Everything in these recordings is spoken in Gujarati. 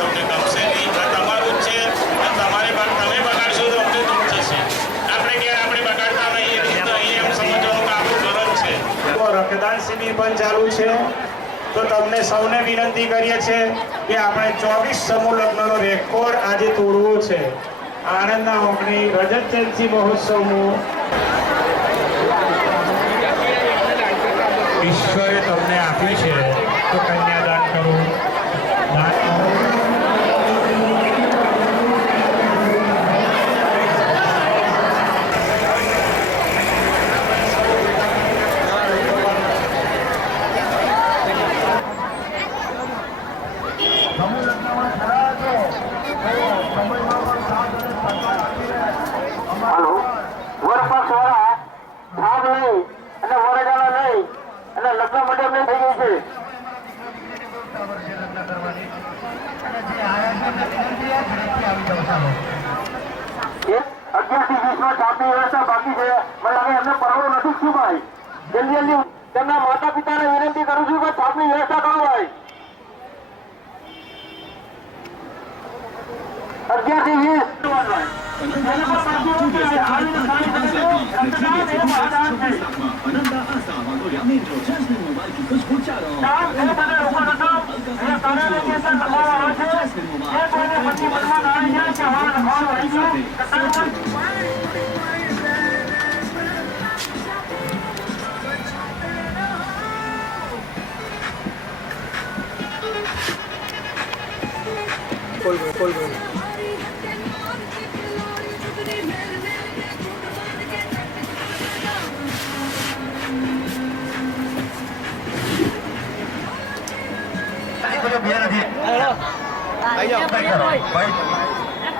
સૌને ગમશે નહીં. આ તમારું જ છે અને તમે બગાડશો તો અમને દુઃખ થશે. આપણે ક્યારે આપણે બગાડતા નહીં એટલે તો અહીં એમ સમજવાનું કે આપણું ઘર જ છે. તો રક્તદાન શિબિર પણ ચાલુ છે. તો તમને સૌને વિનંતી કરીએ છીએ કે આપણે 24 સમૂહ લગ્નનો રેકોર્ડ આજે તોડવો છે. આણંદના ઓગણી રજત જયંતિ મહોત્સવનું ઈશ્વરે તમને આપ્યું છે તો કન્યાદાન કરો. તેમના માતા પિતાને વિનંતી કરું છું કે છાપની વ્યવસ્થા કરો ભાઈ. 11 થી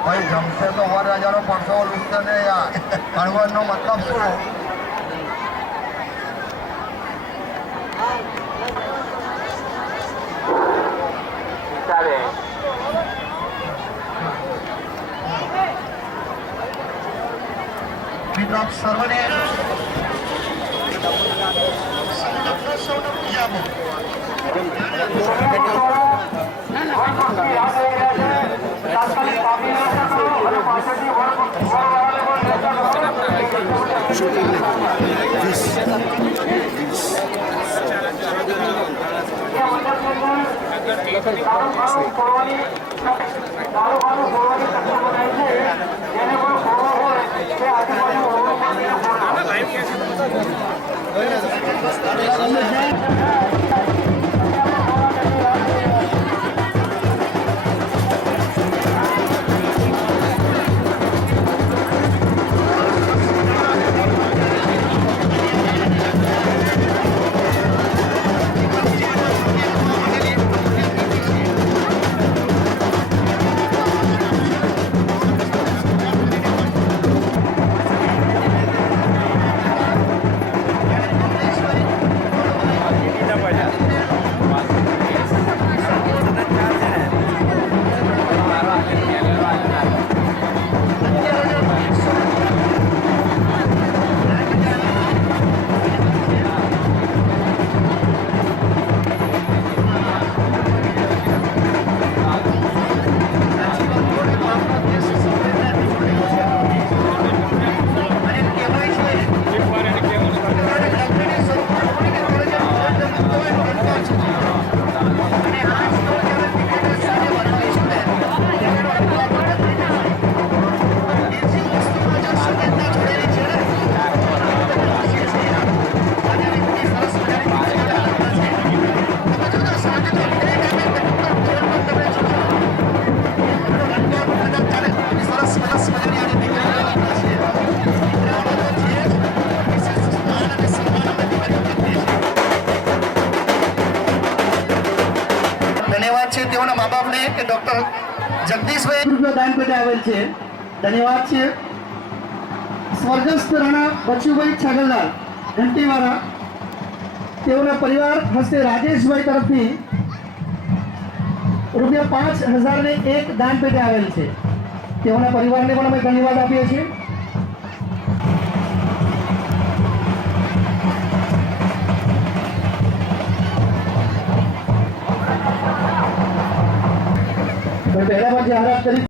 ભાઈ જમશે તો વરરાજાનો પડતો લૂટતો ને યાર. કણવરનો મતલબ શું? મિત્રો આપ સર્વને કે ડોક્ટર જગદીશભાઈ દાન પેટે આવેલ છે. ધન્યવાદ છે. સ્વર્ગસ્થ રાણા બચુભાઈ છાગલદાર ઘંટીવાળા તેઓના પરિવાર હસ્તે રાજેશભાઈ તરફથી ₹5000 દાન પેટે આવેલ છે. તેઓના પરિવારને પણ અમે ધન્યવાદ આપીએ છીએ. પહેલામાં જે હારાત કરી